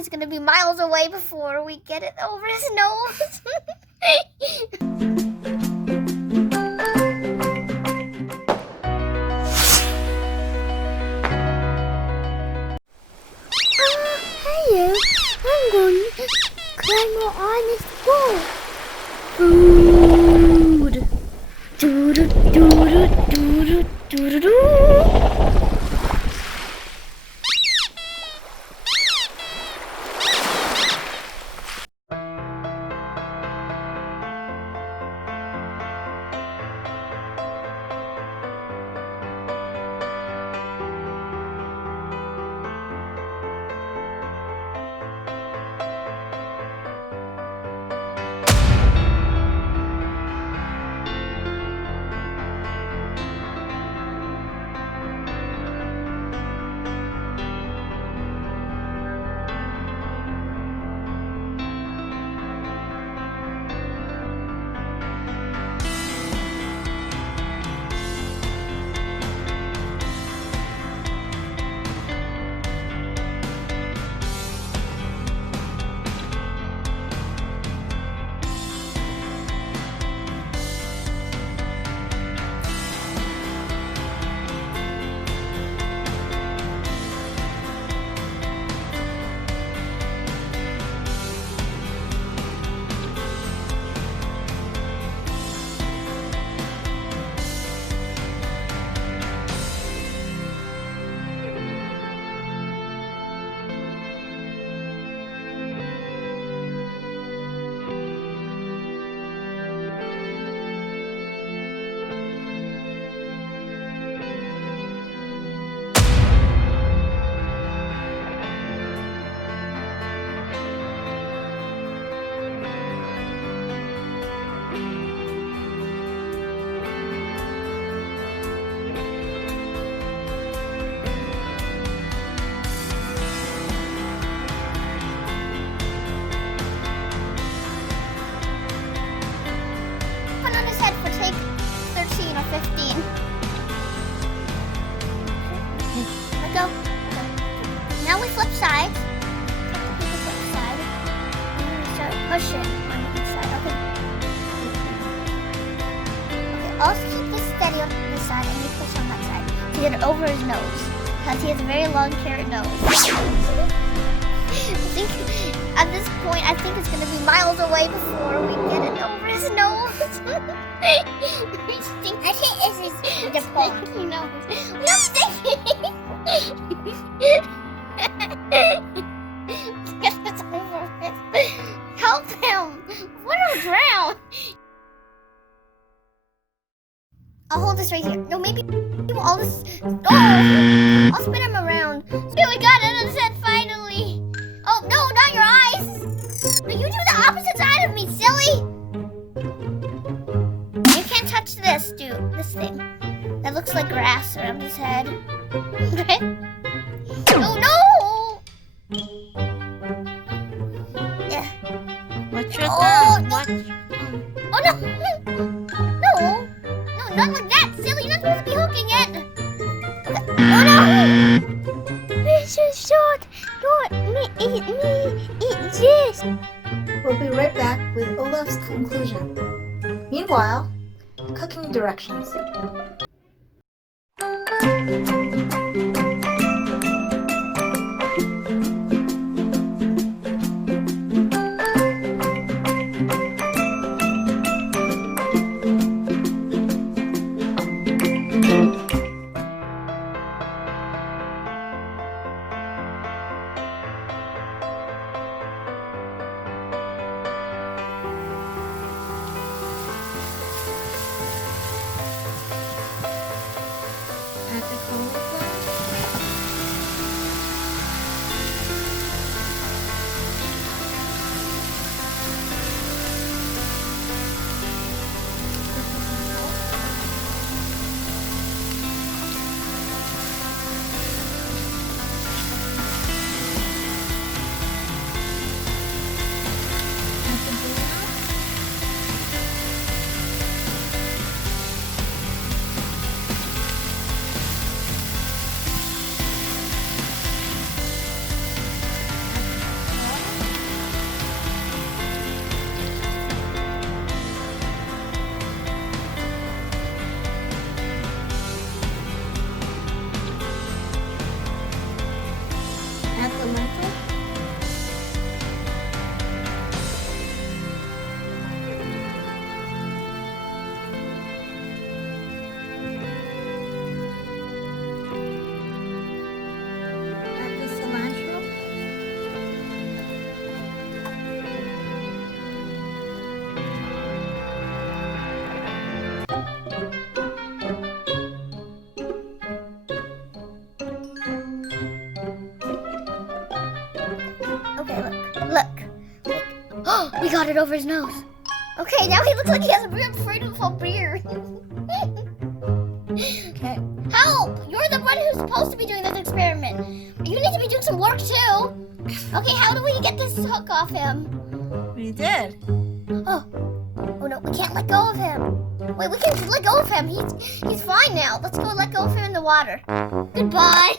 it's gonna be miles away before we get it over his nose. Hello, I'm going to climb on this wall. Food. Do-do-do-do-do-do-do-do. Go. Now we flip sides. Flip side. And we start pushing on each side. Okay. Okay. Also keep this steady on this side and you push on that side to get it over his nose, because he has a very long carrot nose. I think at this point, I think it's gonna be miles away before we get it over his nose. I think this is the funky nose. No, get this over with. Help him! What a drown! I'll hold this right here. No, maybe all this. Oh! I'll spin him around. So we got it on his head finally. Oh no, not your eyes! No, you do the opposite side of me, silly! You can't touch this, dude. This thing. That looks like grass around his head. Oh no! Yeah. What's your thumb? No. Oh no! No! No, not like that, silly! You're not supposed to be hooking it! Okay. Oh no! This is short! Don't eat me! Eat this! We'll be right back with Olaf's conclusion. Meanwhile, cooking directions. he got it over his nose. Okay, now he looks like he has a real beautiful beard. Okay. Help! You're the one who's supposed to be doing this experiment. You need to be doing some work too. Okay, how do we get this hook off him? We did. Oh no, we can't let go of him. Wait, we can let go of him. He's fine now. Let's go let go of him in the water. Goodbye.